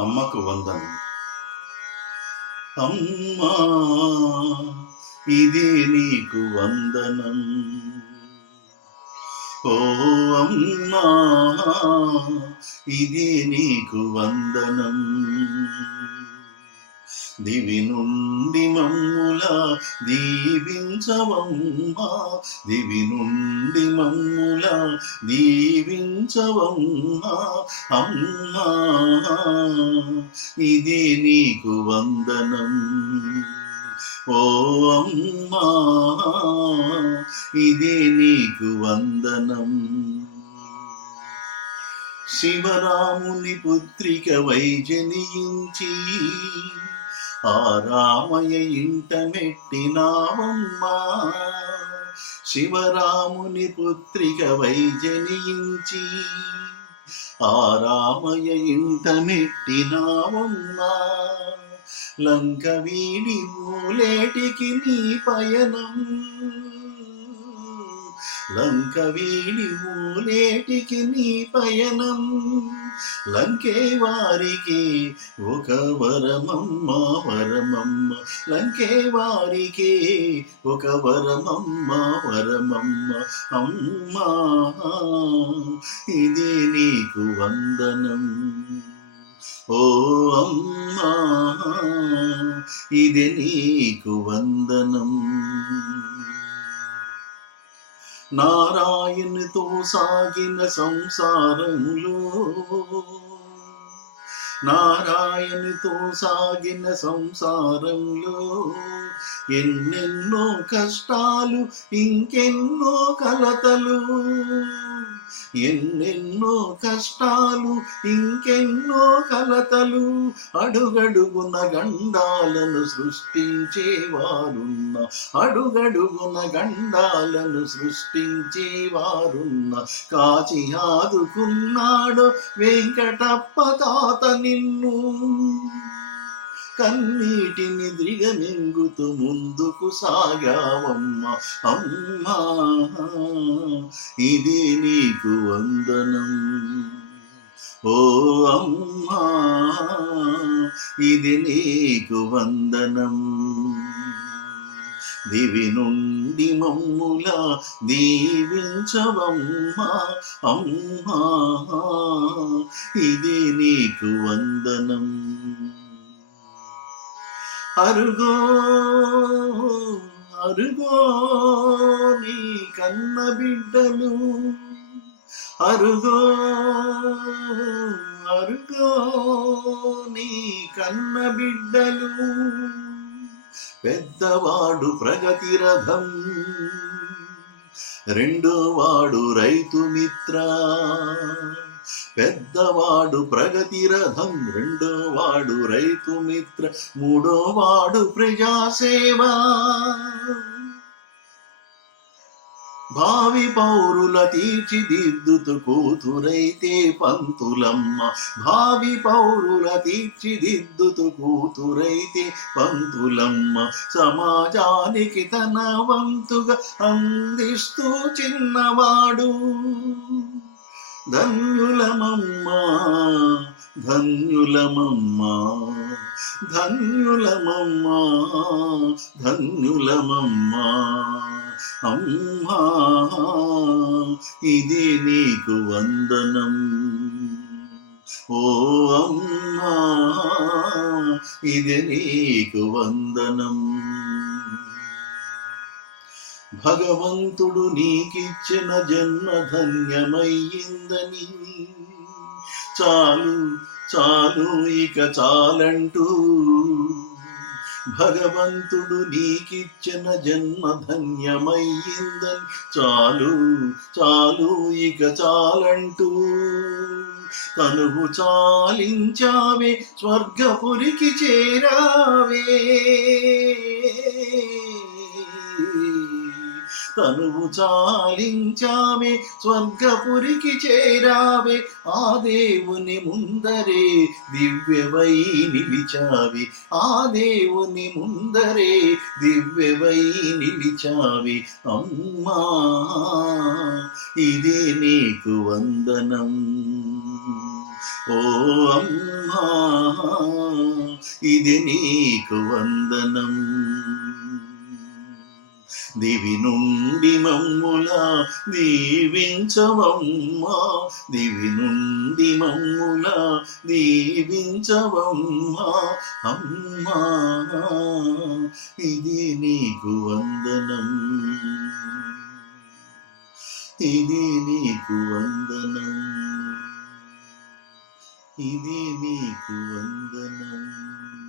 అమ్మకు వందనం. అమ్మా ఇది నీకు వందనం. ఓ అమ్మా ఇది నీకు వందనం. దివి నుండి మమ్ముల దీవించవమ్మా. దివి నుండి మమ్ముల దీవించవమ్మా. అమ్మా ఇది నీకు వందనం. ఓ అమ్మా ఇది నీకు వందనం. శివరాముని పుత్రిక వైజనించి ఆ రామయ్య ఇంట మెట్టినావమ్మా శివరాముని పుత్రిక వై జనించి ఆ రామయ్య ఇంట మెట్టినావమ్మా లంక వీడి మూలేటికి నీ పయనం. లంక వీడి ఊలేటికి నీ పయనం. లంకే వారికి ఒక వరమమ్మ వరమమ్మ. లంకే వారికి ఒక వరమమ్మ వరమమ్మ. అమ్మా ఇది నీకు వందనం. ఓ అమ్మా ఇది నీకు వందనం. నారాయణతో సాగిన సంసారంలో నారాయణతో సాగిన సంసారంలో ఎన్నెన్నో కష్టాలు ఇంకెన్నో కలతలు. ఎన్నెన్నో కష్టాలు ఇంకెన్నో కలతలు అడుగడుగున గండాలను సృష్టించేవారున్న అడుగడుగున గండాలను సృష్టించేవారున్న కాచి ఆదుకున్నాడు వెంకటప్ప తాత నిన్ను. కన్నీటిని దిగమింగుతూ ముందుకు సాగావమ్మ అమ్మా. ఇది నీకు వందనం. ఓ అమ్మా ఇది నీకు వందనం. దివి నుండి మమ్ముల దీవించవమ్మా అమ్మా. ఇది నీకు వందనం. అరుగో అరుగో నీ కన్న బిడ్డలు. అరుగో అరుగో నీ కన్న బిడ్డలు. పెద్దవాడు ప్రగతి రథం రెండో వాడు రైతు మిత్ర. పెద్దవాడు ప్రగతి రథం రెండో వాడు రైతు మిత్ర మూడో వాడు ప్రజాసేవ. భావి పౌరుల తీర్చిదిద్దుతు కూతురైతే పంతులమ్మ. భావి పౌరుల తీర్చిదిద్దుతు కూతురైతే పంతులమ్మ. సమాజానికి తన వంతుగా అందిస్తూ చిన్నవాడు. ధన్యులమమ్మా ధన్యులమమ్మా ధన్యులమమ్మా ధన్యులమమ్మా. అమ్మా ఇది నీకు వందనం. ఓ అమ్మా ఇది నీకు వందనం. భగవంతుడు నీకిచ్చిన జన్మ ధన్యమయ్యిందని చాలు చాలు ఇక చాలంటూ భగవంతుడు నీకిచ్చిన జన్మ ధన్యమయ్యిందని చాలు చాలు ఇక చాలంటూ తనువు చాలించావే స్వర్గపురికి చేరావే. తనువు చాలించామే స్వర్గపురికి చేరావే. ఆ దేవుని ముందరే దివ్యవై నిలిచావి ఆ దేవుని ముందరే దివ్యవై నిలిచావి అమ్మా ఇదే నీకు వందనం. ఓ అమ్మా ఇది నీకు వందనం. దివి నుండి మమ్ముల దీవించవమ్మా. దివి నుండి మమ్ముల దీవించవమ్మా. అమ్మా ఇది నీకు వందనం. ఇది నీకు వందనం. ఇది నీకు వందనం.